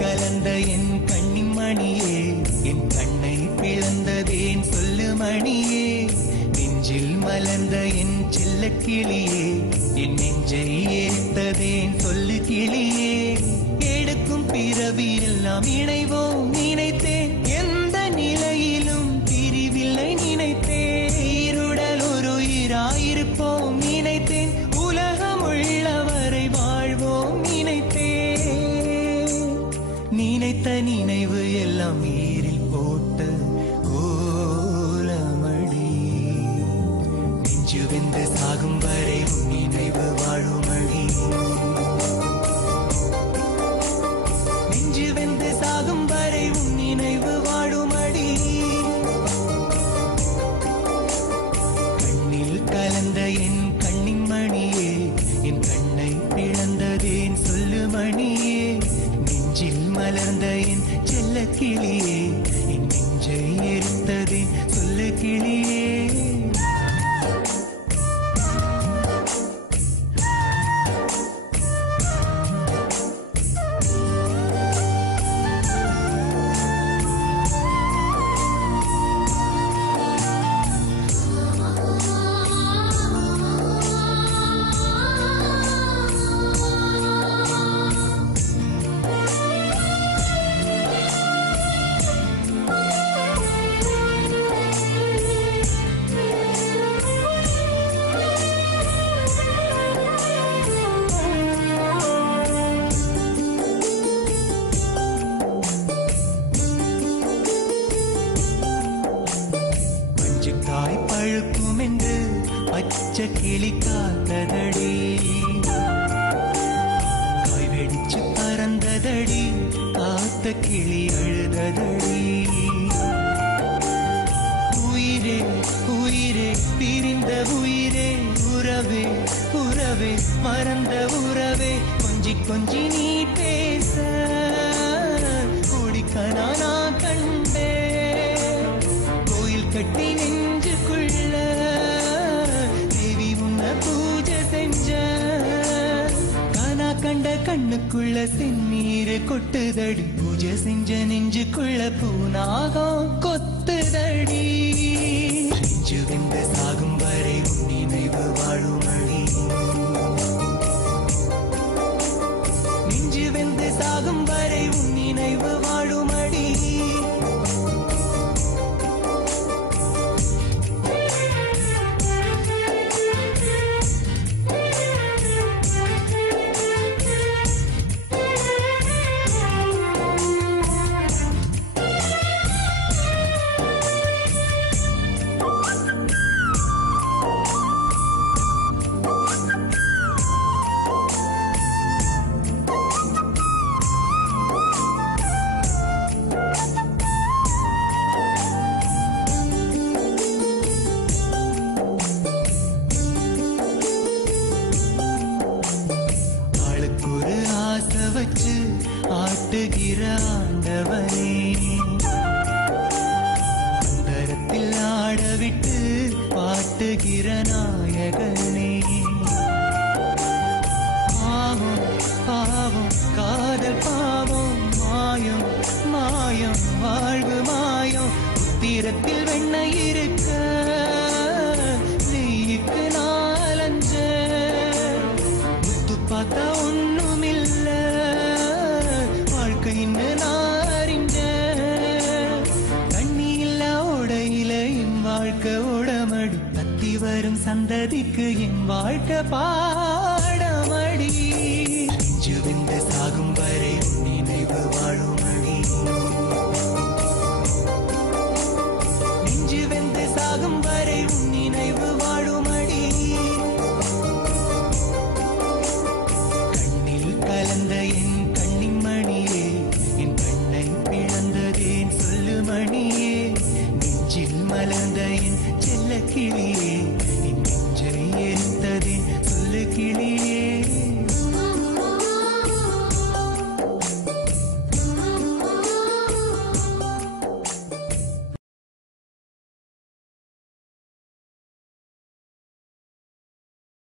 கலந்த என் கண்ணின் மணியே, என் கண்ணை பிளந்ததேன் சொல்லு மணியே. நெஞ்சில் மலர்ந்த என் செல்ல கிளியே, என் நெஞ்சை ஏத்ததேன் சொல்லு கிளியே. எடுக்கும் பிறவி எல்லாம் இணைவோம் நினைத்தேன், எந்த நிலையிலும் பிரிவில்லை நினைத்தேன். இருடல் ஒரு உயிராயிருப்போம் நினைத்தேன், உலகம் உள்ளவரை வாழ்வோம் நினைத்தேன். நினைத்த நினைவு எல்லாம் நீரில் போட்ட கோலமடி. நெஞ்சு வெந்து சாகும் வரை உன் நினைவு வாழுமடி. நெஞ்சு வெந்து சாகும் வரை உன் நினைவு வாழுமடி. கண்ணில் கலந்த என் கண்ணின் மணியே, என் கண்ணை பிளந்ததேன் சொல்லு மணியே. நெஞ்சில் மலர்ந்த என் செல்ல கிளியே, என் நெஞ்சை எரித்ததேன் சொல்லு கிளியே. தாய் பழுக்கும் என்று பச்சை கிளி காத்ததடி, காய் வெடிச்சு பறந்ததடி, காத்த கிளி அழுததடி. உயிரே உயிரே பிரிந்த உயிரே, உறவே உறவே மறந்த உறவே. கொஞ்சி கொஞ்சி நீ பேச குடிக்கனா நான் கண்டே. கோயில் கட்டி நெஞ்சுக்குள்ள தேவி உன்ன பூஜை செஞ்ச. கானா கண்ட கண்ணுக்குள்ள செந்நீர் கொட்டுதடி, பூஜை செஞ்ச நெஞ்சுக்குள்ள பூனாகம் கொத்துதடி. நெஞ்சு வெந்து சாகும் வரை உன் நினைவு வாழுமடி. நெஞ்சு வெந்து சாகும் வரை உன் நினைவு வாழுமடி. வச்சு ஆட்டுகிற ஆண்டவனே, அந்தரத்தில் ஆடவிட்டு பாட்டுகிற நாயகனே. பாவம் பாவம் காதல் பாவம், மாயம் மாயம் வாழ்வு மாயம். உத்திரத்தில் வெண்ணெய் இருக்க நெய்யுக்கு நாலஞ்ச, முத்து பார்த்தா ஒண்ணுமில்ல வாழ்க்கைன்னு நாரிஞ்ச. தண்ணி இல்ல உடையில என் வாழ்க்கை உடமடி, தத்தி வரும் சந்ததிக்கு என் வாழ்க்கை பாடமடி. நெஞ்சு வெந்து சாகும் வரை உன் நினைவு வாழுமடி. நெஞ்சு வெந்து சாகும் வரை உன் நினைவு வாழுமடி. கண்ணில் கலந்த என் கண்ணின் மணியே, என் கண்ணை பிளந்ததேன் சொல்லு மணியே. நெஞ்சில் மலர்ந்த என் செல்ல கிளியே,